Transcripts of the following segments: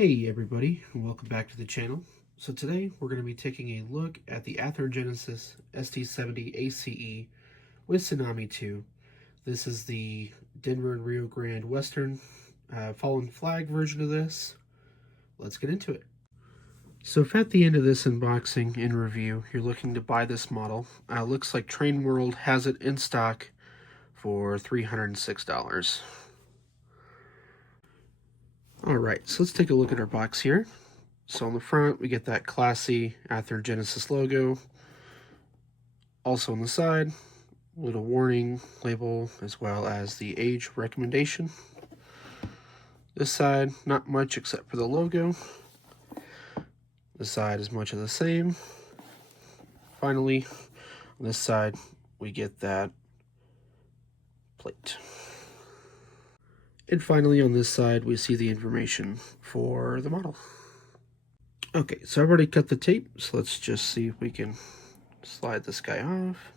Hey everybody, and welcome back to the channel. So today we're going to be taking a look at the Athearn Genesis SD70ACe with Tsunami 2. This is the Denver and Rio Grande Western Fallen Flag version of this. Let's get into it. So if at the end of this unboxing and review you're looking to buy this model, looks like Train World has it in stock for $306. Alright, so let's take a look at our box here. So on the front, we get that classy Athearn Genesis logo. Also on the side, a little warning label as well as the age recommendation. This side, not much except for the logo. This side is much of the same. Finally, on this side, we get that plate. And finally, on this side, we see the information for the model. Okay, so I've already cut the tape, so let's just see if we can slide this guy off.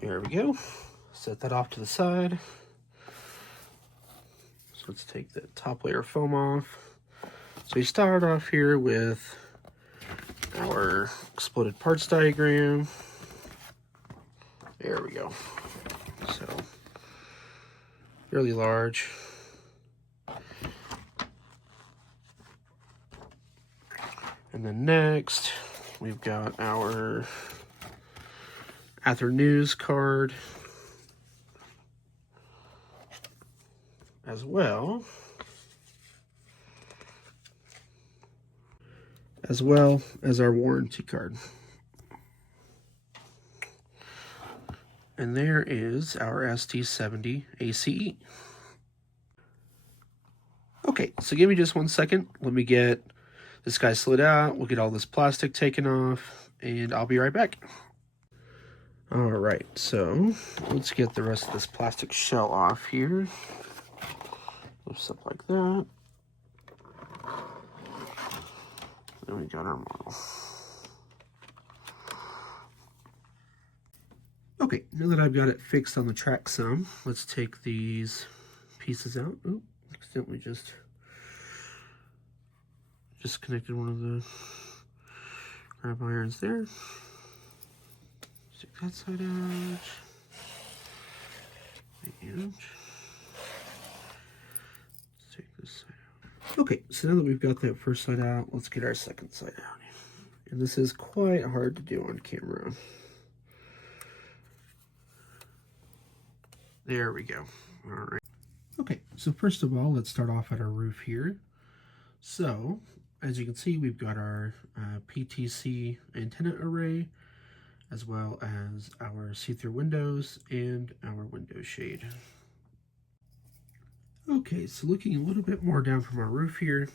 There we go. Set that off to the side. So let's take the top layer of foam off. So we start off here with our exploded parts diagram. There we go. So, fairly large. And then next, we've got our Athearn News card, as well as our warranty card. And there is our SD70ACe. Okay, so give me just 1 second. Let me get this guy slid out. We'll get all this plastic taken off, and I'll be right back. Alright, so let's get the rest of this plastic shell off here. Lifts up like that. Then we got our model. Okay, now that I've got it fixed on the track some, let's take these pieces out. Oh, accidentally just connected one of the grab irons there. Take that side out. And let's take this side out. Okay, so now that we've got that first side out, let's get our second side out. And this is quite hard to do on camera. There we go. All right. Okay, so first of all, let's start off at our roof here. So, as you can see, we've got our PTC antenna array, as well as our see-through windows and our window shade. Okay, so looking a little bit more down from our roof here,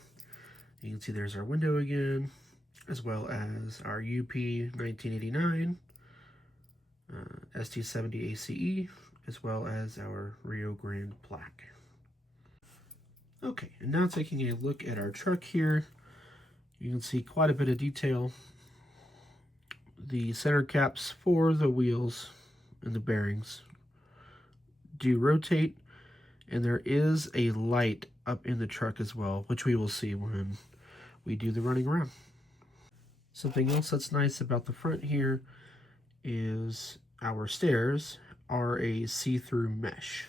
you can see there's our window again, as well as our UP 1989, SD70ACe, as well as our Rio Grande plaque. Okay, and now taking a look at our truck here, you can see quite a bit of detail. The center caps for the wheels and the bearings do rotate, and there is a light up in the truck as well, which we will see when we do the running around. Something else that's nice about the front here is our stairs are a see-through mesh.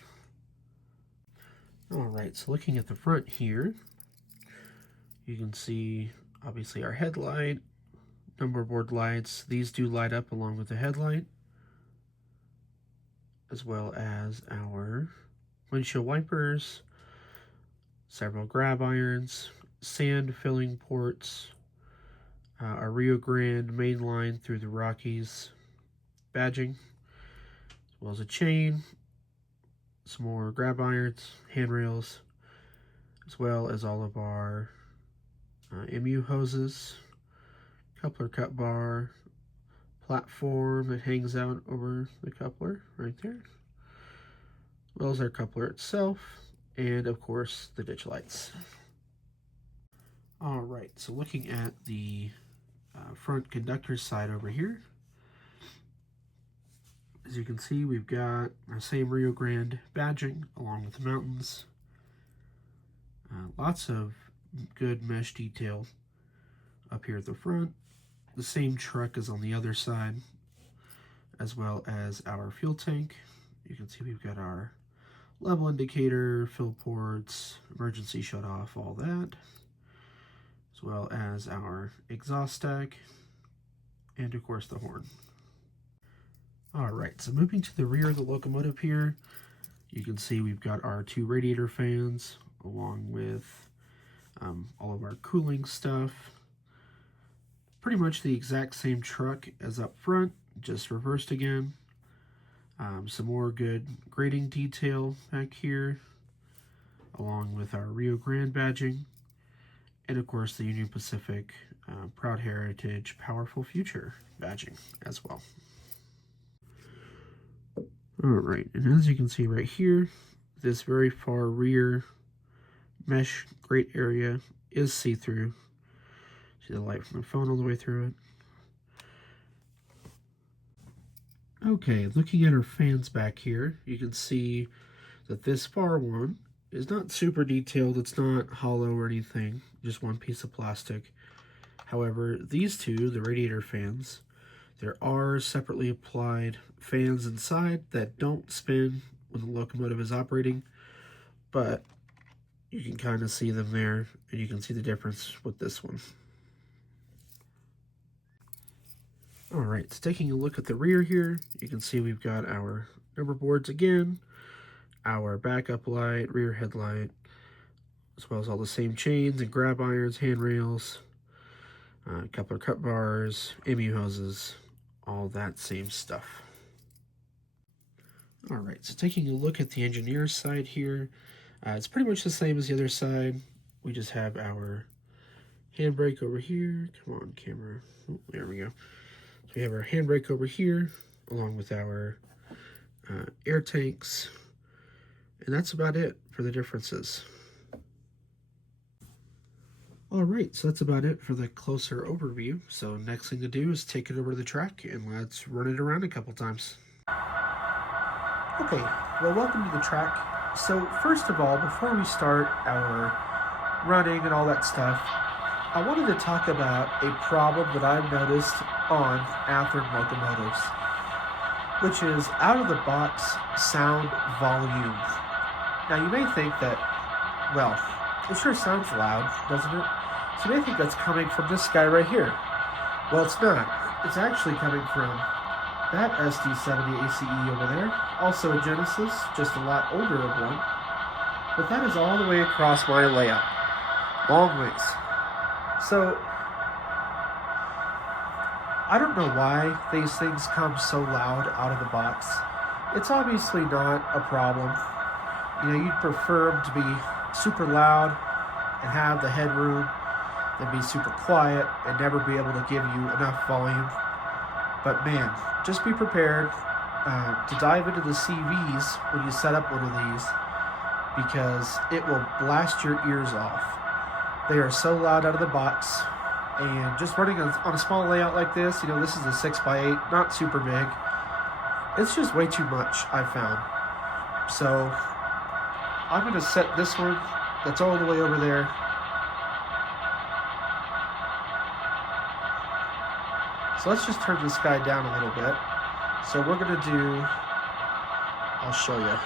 Alright, so looking at the front here, you can see obviously our headlight, number board lights. These do light up along with the headlight, as well as our windshield wipers, several grab irons, sand filling ports, our Rio Grande main line through the Rockies badging, as well as a chain, some more grab irons, handrails, as well as all of our MU hoses, coupler cut bar, platform that hangs out over the coupler right there, as well as our coupler itself, and of course the ditch lights. Alright, so looking at the front conductor side over here, as you can see, we've got our same Rio Grande badging along with the mountains, Lots of good mesh detail up here at the front. The same truck is on the other side, as well as our fuel tank. You can see we've got our level indicator, fill ports, emergency shut off, all that, as well as our exhaust stack, and of course the horn. Alright, so moving to the rear of the locomotive here, you can see we've got our 2 radiator fans, along with all of our cooling stuff. Pretty much the exact same truck as up front, just reversed again. Some more good grading detail back here, along with our Rio Grande badging, and of course the Union Pacific Proud Heritage Powerful Future badging as well. Alright, and as you can see right here, this very far rear mesh grate area is see-through. See the light from the phone all the way through it. Okay, looking at our fans back here, you can see that this far one is not super detailed. It's not hollow or anything, just one piece of plastic. However, these two, the radiator fans, there are separately applied fans inside that don't spin when the locomotive is operating, but you can kind of see them there, and you can see the difference with this one. Alright, so taking a look at the rear here, you can see we've got our number boards again, our backup light, rear headlight, as well as all the same chains and grab irons, handrails, a couple of cut bars, MU hoses, all that same stuff. Alright, so taking a look at the engineer's side here, it's pretty much the same as the other side. We just have our handbrake over here. Come on, camera. Oh, there we go. So we have our handbrake over here, along with our air tanks, and that's about it for the differences. Alright, so that's about it for the closer overview. So next thing to do is take it over to the track, and let's run it around a couple times. Okay, well, welcome to the track. So first of all, before we start our running and all that stuff, I wanted to talk about a problem that I've noticed on Athearn locomotives, which is out-of-the-box sound volume. Now, you may think that, well, it sure sounds loud, doesn't it? So you may think that's coming from this guy right here. Well, it's not. It's actually coming from that SD70ACe over there, also a Genesis, just a lot older of one, but that is all the way across my layout. Long ways. So, I don't know why these things come so loud out of the box. It's obviously not a problem. You know, you'd prefer them to be super loud and have the headroom than be super quiet and never be able to give you enough volume. But man, just be prepared to dive into the CVs when you set up one of these, because it will blast your ears off. They are so loud out of the box, and just running on a small layout like this, you know, this is a 6x8, not super big. It's just way too much, I've found. So I'm going to set this one that's all the way over there. So let's just turn this guy down a little bit. So we're going to do, I'll show you.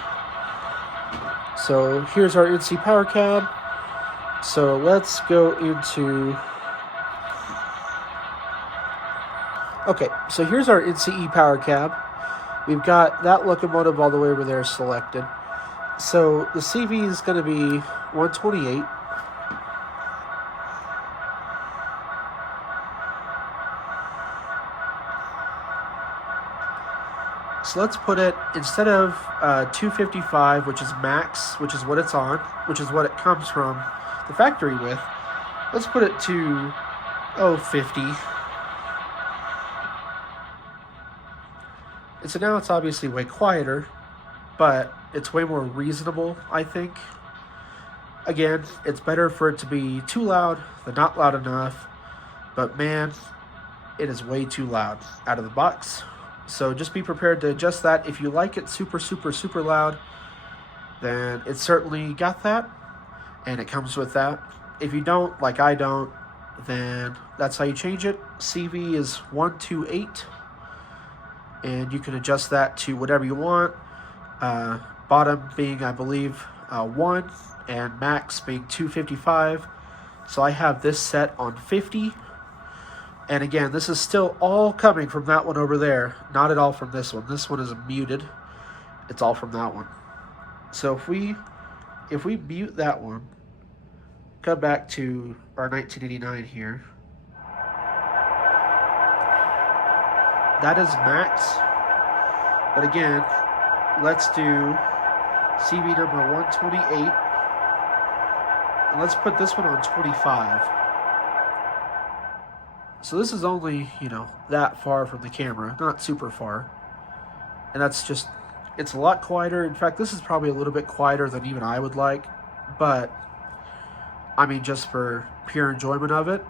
So here's our NC power cab. So let's go into, okay, so here's our NCE power cab. We've got that locomotive all the way over there selected. So the CV is going to be 128. So let's put it, instead of 255, which is max, which is what it's on, which is what it comes from the factory with, let's put it to 50. And so now it's obviously way quieter, but it's way more reasonable, I think. Again, it's better for it to be too loud than not loud enough, but man, it is way too loud out of the box. So just be prepared to adjust that. If you like it super, super, super loud, then it's certainly got that. and it comes with that. If you don't, like I don't, then that's how you change it. CV is 128, and you can adjust that to whatever you want. Bottom being, I believe, 1, and max being 255. So I have this set on 50. And again, this is still all coming from that one over there, not at all from this one. This one is muted. It's all from that one. So if we mute that one, come back to our 1989 here. That is max. But again, let's do CV number 128. And let's put this one on 25. So this is only, that far from the camera, not super far. And that's just, it's a lot quieter. In fact, this is probably a little bit quieter than even I would like. But, I mean, just for pure enjoyment of it,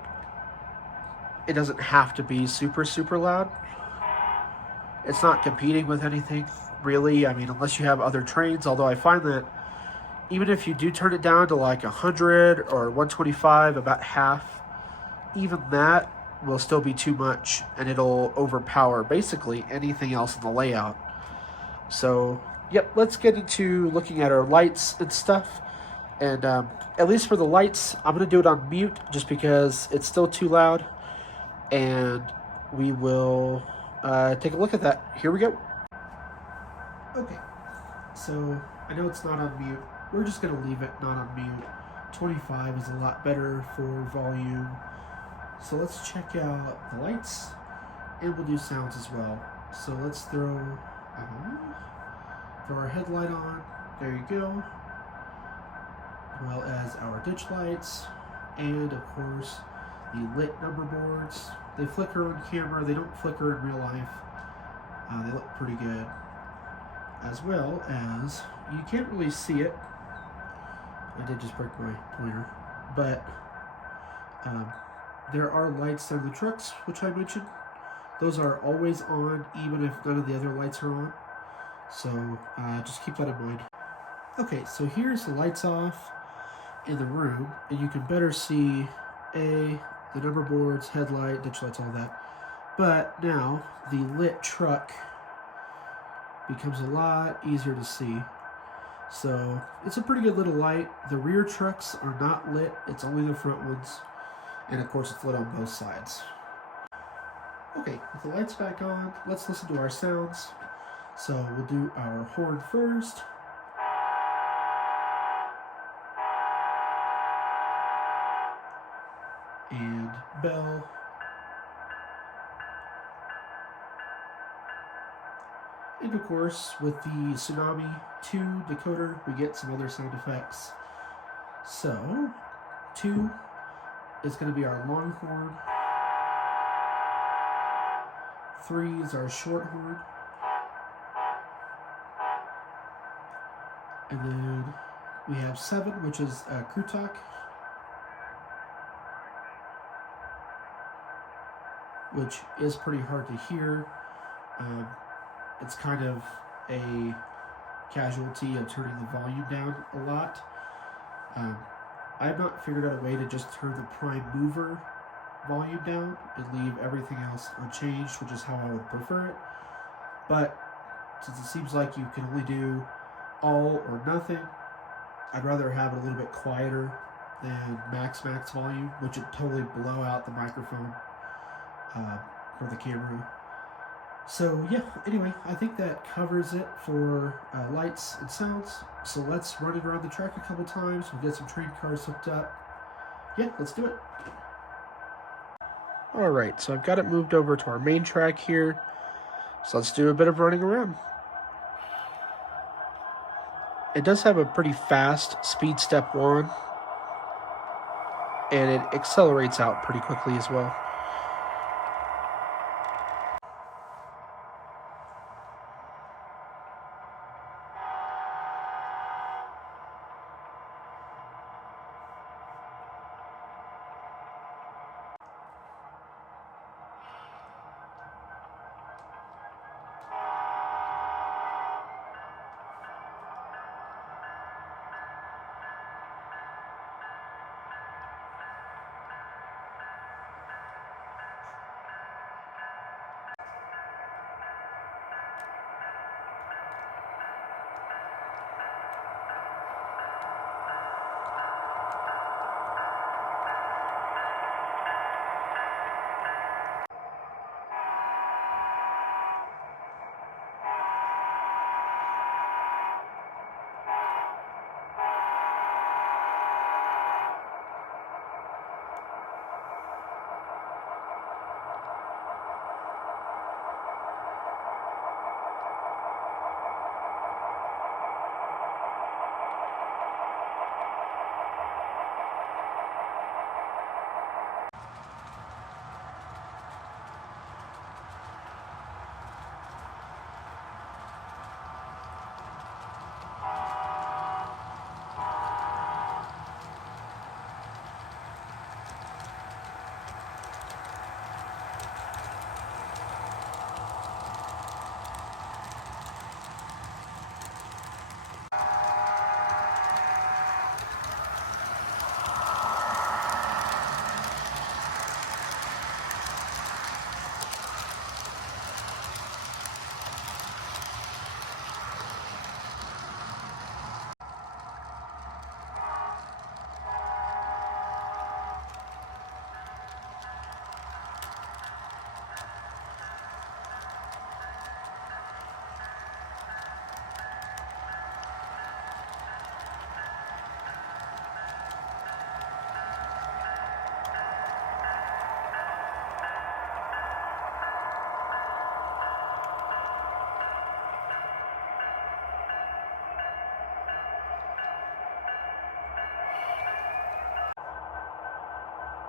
it doesn't have to be super, super loud. It's not competing with anything, really. I mean, unless you have other trains. Although I find that even if you do turn it down to like 100 or 125, about half, even that will still be too much, and it'll overpower basically anything else in the layout. So, yep, let's get into looking at our lights and stuff. And at least for the lights, I'm going to do it on mute just because it's still too loud. And we will take a look at that. Here we go. Okay, so I know it's not on mute. We're just going to leave it not on mute. 25 is a lot better for volume. So let's check out the lights, and we'll do sounds as well. So let's throw our headlight on. There you go. As well as our ditch lights, and of course the lit number boards. They flicker on camera. They don't flicker in real life. They look pretty good. As well as, you can't really see it. I did just break my pointer, but there are lights on the trucks, which I mentioned. Those are always on, even if none of the other lights are on. So just keep that in mind. Okay, so here's the lights off in the room, and you can better see the number boards, headlight, ditch lights, all that. But now the lit truck becomes a lot easier to see. So it's a pretty good little light. The rear trucks are not lit, it's only the front ones. And of course it's lit on both sides. Okay, with the lights back on, let's listen to our sounds. So we'll do our horn first. And bell. And of course, with the Tsunami 2 decoder, we get some other sound effects. So, 2 is going to be our long horn. 3 is our short horn. And then we have 7, which is crew talk, which is pretty hard to hear. It's kind of a casualty of turning the volume down a lot. I have not figured out a way to just turn the prime mover volume down and leave everything else unchanged, which is how I would prefer it. But since it seems like you can only do all or nothing, I'd rather have it a little bit quieter than max volume, which would totally blow out the microphone for the camera. So yeah, anyway, I think that covers it for lights and sounds. So let's run it around the track a couple times. We'll get some train cars hooked up. Yeah, let's do it. Alright, so I've got it moved over to our main track here. So let's do a bit of running around. It does have a pretty fast speed step 1. And it accelerates out pretty quickly as well.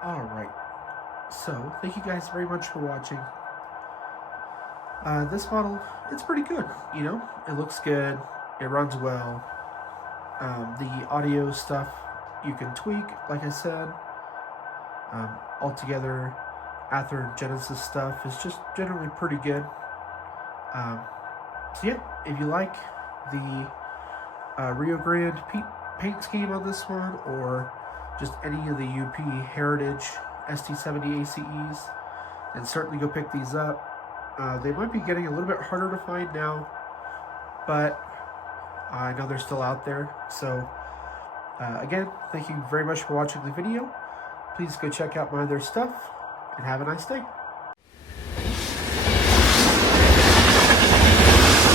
Alright, so thank you guys very much for watching. This model, it's pretty good, you know? It looks good, it runs well. The audio stuff you can tweak, like I said. Altogether, Athearn Genesis stuff is just generally pretty good. So yeah, if you like the Rio Grande paint scheme on this one, or just any of the UP Heritage SD70ACes, then certainly go pick these up. They might be getting a little bit harder to find now, but I know they're still out there. So again, thank you very much for watching the video. Please go check out my other stuff, and have a nice day.